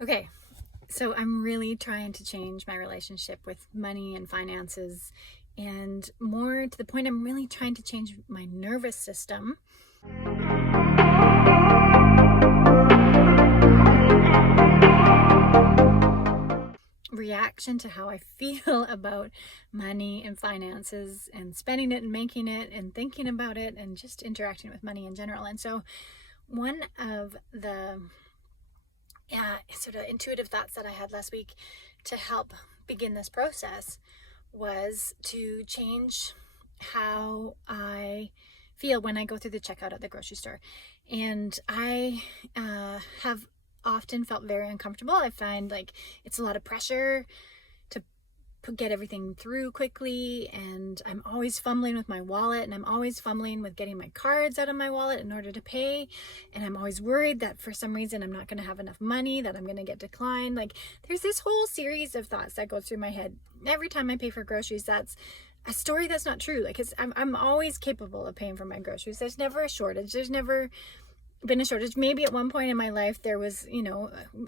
Okay, so I'm really trying to change my relationship with money and finances, and more to the point, I'm really trying to change my nervous system. Reaction to how I feel about money and finances and spending it and making it and thinking about it and just interacting with money in general. And so, one of the sort of intuitive thoughts that I had last week to help begin this process was to change how I feel when I go through the checkout at the grocery store. And I have often felt very uncomfortable. I find like it's a lot of pressure to get everything through quickly, and I'm always fumbling with my wallet, and I'm always fumbling with getting my cards out of my wallet in order to pay, and I'm always worried that for some reason I'm not going to have enough money, that I'm going to get declined. Like, there's this whole series of thoughts that go through my head every time I pay for groceries. That's a story that's not true. Like, I'm always capable of paying for my groceries. There's never a shortage. There's never been a shortage. Maybe at one point in my life there was,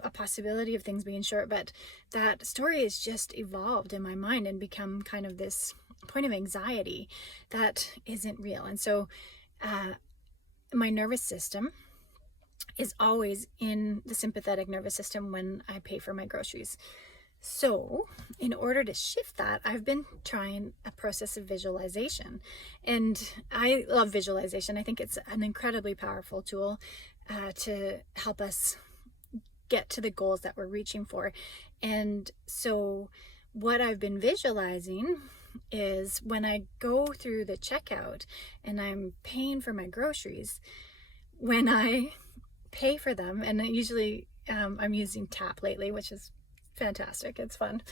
a possibility of things being short, but that story has just evolved in my mind and become kind of this point of anxiety that isn't real. And so my nervous system is always in the sympathetic nervous system when I pay for my groceries. So, in order to shift that, I've been trying a process of visualization. And I love visualization. I think it's an incredibly powerful tool to help us get to the goals that we're reaching for. And so, what I've been visualizing is when I go through the checkout and I'm paying for my groceries, when I pay for them, and usually I'm using Tap lately, which is fantastic. It's fun.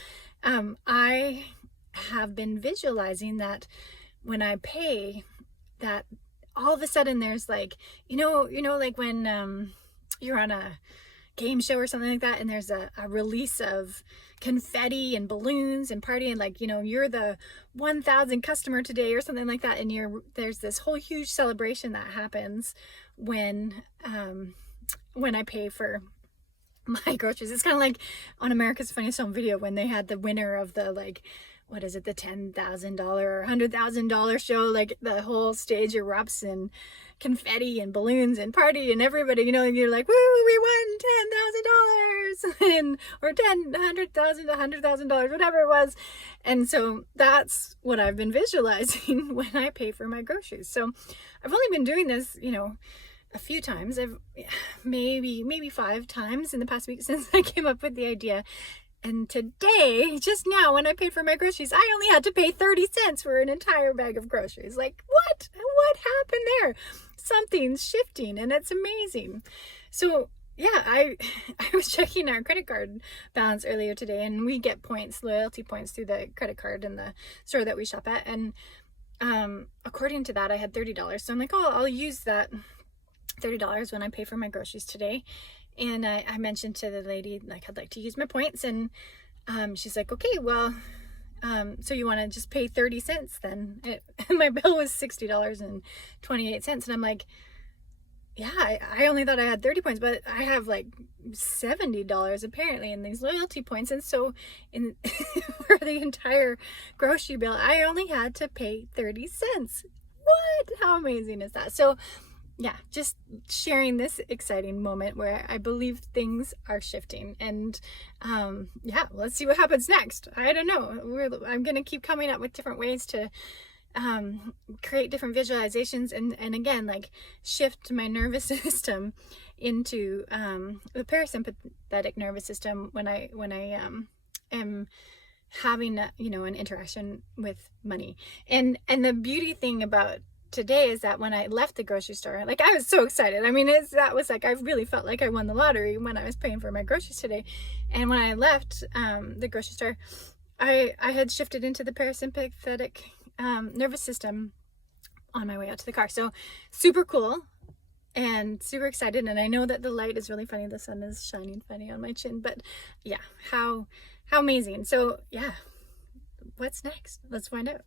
I have been visualizing that when I pay, that all of a sudden there's like, like when you're on a game show or something like that, and there's a release of confetti and balloons and party, and like, you're the 1,000 customer today or something like that, and there's this whole huge celebration that happens when I pay for my groceries. It's kind of like on America's Funniest Home Video when they had the winner of the, like, what is it, the $10,000 or $100,000 show. Like, the whole stage erupts in confetti and balloons and party, and everybody, and you're like, woo, we won $10,000 and or $100,000, whatever it was. And so that's what I've been visualizing when I pay for my groceries. So I've only been doing this, a few times. I've maybe 5 times in the past week since I came up with the idea. And today, just now, when I paid for my groceries, I only had to pay 30 cents for an entire bag of groceries. Like, what happened there? Something's shifting, and it's amazing. So yeah, I was checking our credit card balance earlier today, and we get points, loyalty points, through the credit card in the store that we shop at. And according to that, I had $30. So I'm like, oh, I'll use that $30 when I pay for my groceries today. And I mentioned to the lady, like, I'd like to use my points, and she's like, okay, well, so you want to just pay 30 cents then? My bill was $60.28, and I'm like, yeah, I only thought I had 30 points, but I have like $70 apparently in these loyalty points. And so for the entire grocery bill, I only had to pay 30 cents. What? How amazing is that? So yeah, just sharing this exciting moment where I believe things are shifting. And yeah, let's see what happens next. I don't know. I'm going to keep coming up with different ways to create different visualizations and again, like, shift my nervous system into the parasympathetic nervous system when I am having an interaction with money. And the beauty thing about today is that when I left the grocery store, like, I was so excited. I mean, that was like, I really felt like I won the lottery when I was paying for my groceries today. And when I left the grocery store, I had shifted into the parasympathetic nervous system on my way out to the car. So super cool and super excited. And I know that the light is really funny. The sun is shining funny on my chin, but yeah, how amazing. So yeah, what's next? Let's find out.